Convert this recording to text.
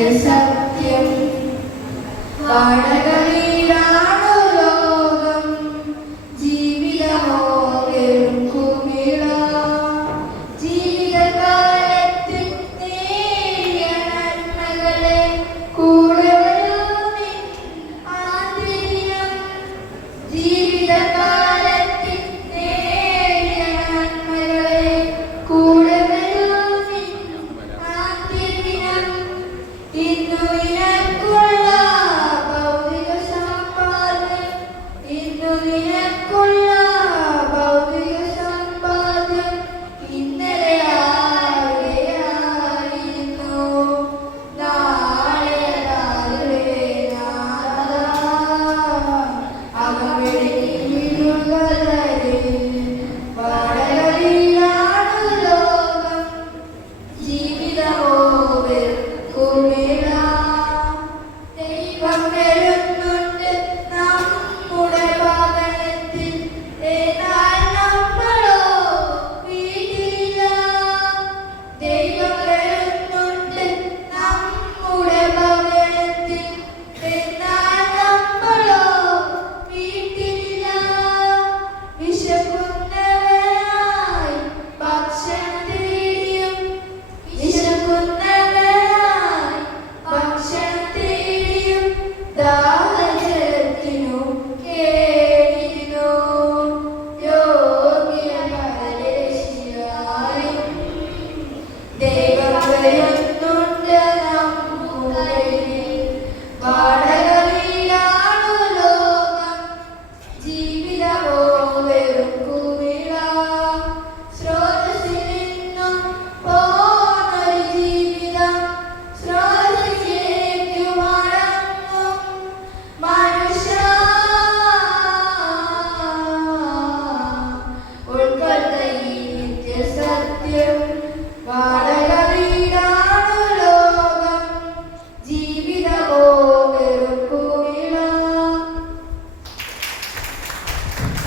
നിത്യസത്യം വാടകയിലാണു ലോകം ജീവിതമോ വെറും കുമിള ജീവിതകാലത്തിൽ നേടിയ നന്മകളെ കൂടെ വരുന്നിൻ ആദ്യദിനം ജീവിതകാലത്തിൽ നേടിയ നന്മകളെ കൂടെ വരുന്നിൻ ആദ്യദിനം ഇന്നു നിനക്കുള്ള ഭൗതിക സമ്പാദ്യം ഇന്നു നിനക്കുള്ള ഭൗതിക സമ്പാദ്യം ഇന്നലെ ആരുടെയായിരുന്നു നാളെ അവരുടെ വാടകയിലാണു ലോകം ജീവിതമോ വെറുക്കുമിള ദൈവം വരുന്നുണ്ട് നമ്മുടെ ഭവനത്തിൽ എന്നാൽ നമ്മളോ വീട്ടിലില്ല ദൈവം വരുന്നുണ്ട് നമ്മുടെ ഭവനത്തിൽ എന്നാൽ നമ്മളോ വീട്ടിലില്ല വിശക്കുന്നവനായി ഭക്ഷണം തേടിയും വിശക്കുന്നവനായി ഭക്ഷണം തേടിയും ദാഹജലത്തിനു കേടിരുന്നു യോഗ്യപരദേശിയായും ദൈവം വരുന്നുണ്ട് നമ്മുടെ വാടകയിലാണു ലോകം ജീവിതമോ വെറും കുമിള സ്രോതസ്സിൽ നിന്നും പോന്നൊരു ജീവിതം സ്രോതസ്സിലേക്ക് മടങ്ങും മനുഷ്യ ഉൾക്കൊള്ളുന്ന ഈ നിത്യസത്യം